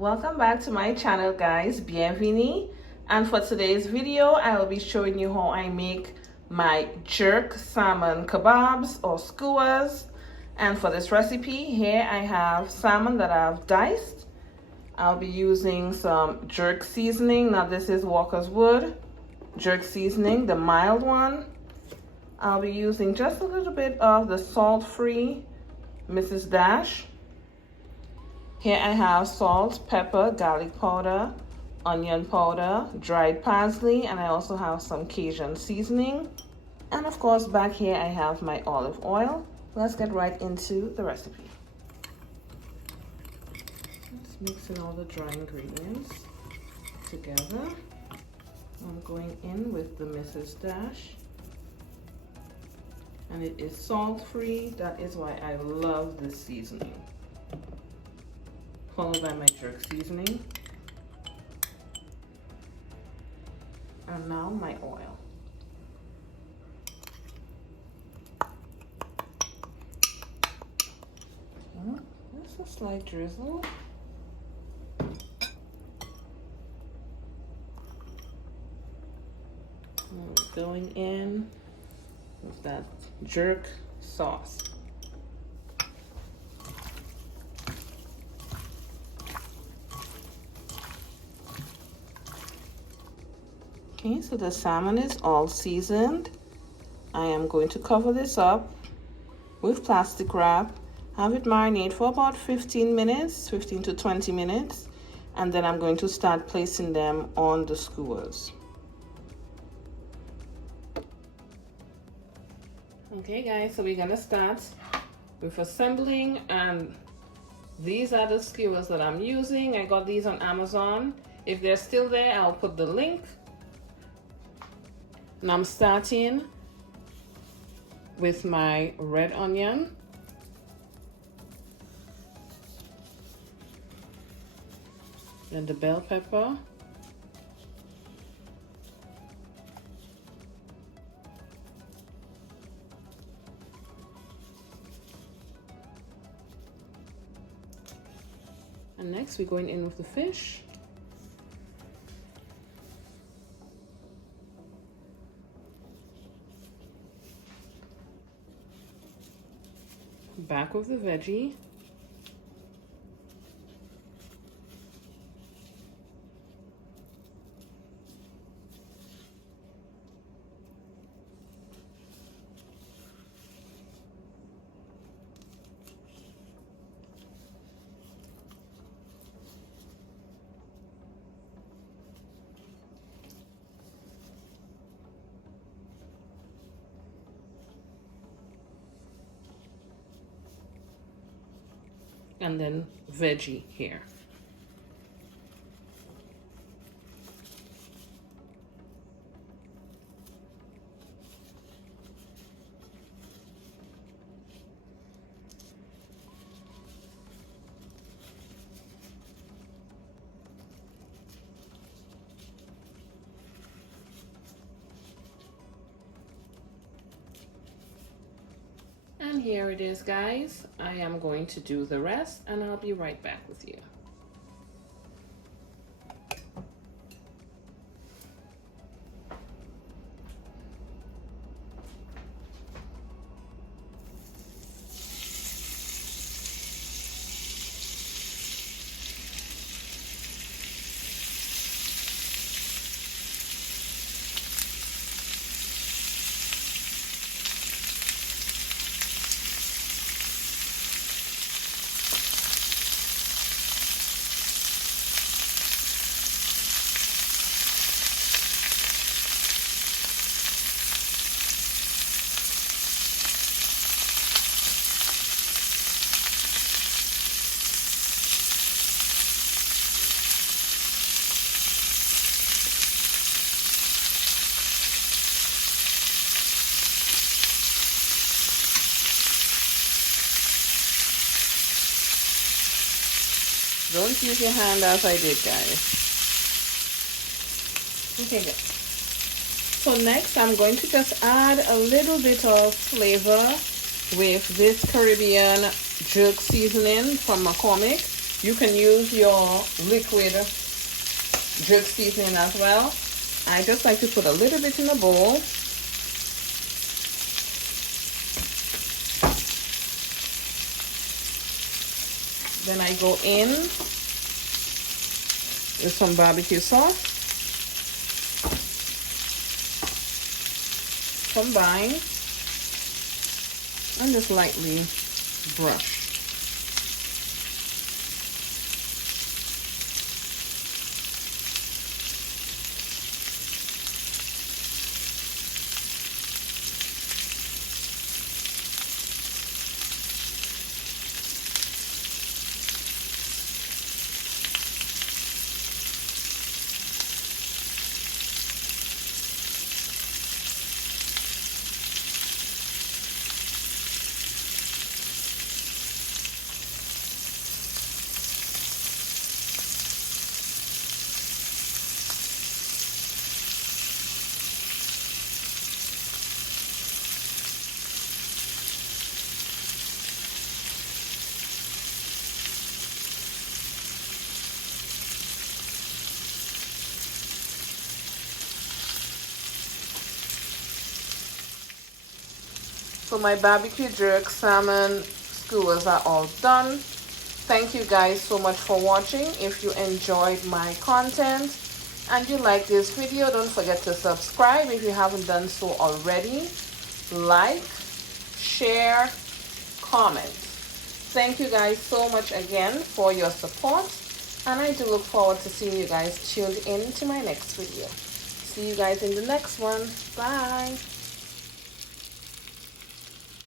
Welcome back to my channel, guys. Bienvenue. And for today's video, I will be showing you how I make my jerk salmon kebabs or skewers. And for this recipe, here I have salmon that I've diced. I'll be using some jerk seasoning. Now this is Walker's Wood jerk seasoning, the mild one. I'll be using just a little bit of the salt-free Mrs. Dash. Here I have salt, pepper, garlic powder, onion powder, dried parsley, and I also have some Cajun seasoning. And of course, back here I have my olive oil. Let's get right into the recipe. Let's mix in all the dry ingredients together. I'm going in with the Mrs. Dash. And it is salt-free. That is why I love this seasoning. Followed by my jerk seasoning. And now my oil. Just a slight drizzle. And going in with that jerk sauce. Okay, so the salmon is all seasoned. I am going to cover this up with plastic wrap, have it marinate for about 15 minutes, 15 to 20 minutes, and then I'm going to start placing them on the skewers. Okay guys, so we're gonna start with assembling, and these are the skewers that I'm using. I got these on Amazon. If they're still there, I'll put the link. And I'm starting with my red onion. And the bell pepper. And next we're going in with the fish. Back with the veggie. And then veggie here. And here it is, guys. I am going to do the rest and I'll be right back with you. Don't use your hand as I did, guys. Okay, guys. So next, I'm going to just add a little bit of flavor with this Caribbean jerk seasoning from McCormick. You can use your liquid jerk seasoning as well. I just like to put a little bit in a bowl. Then I go in with some barbecue sauce. Combine and just lightly brush. So my barbecue jerk salmon skewers are all done. Thank you guys so much for watching. If you enjoyed my content and you like this video, don't forget to subscribe if you haven't done so already. Like, share, comment. Thank you guys so much again for your support, and I do look forward to seeing you guys tuned in to my next video. See you guys in the next one. Bye.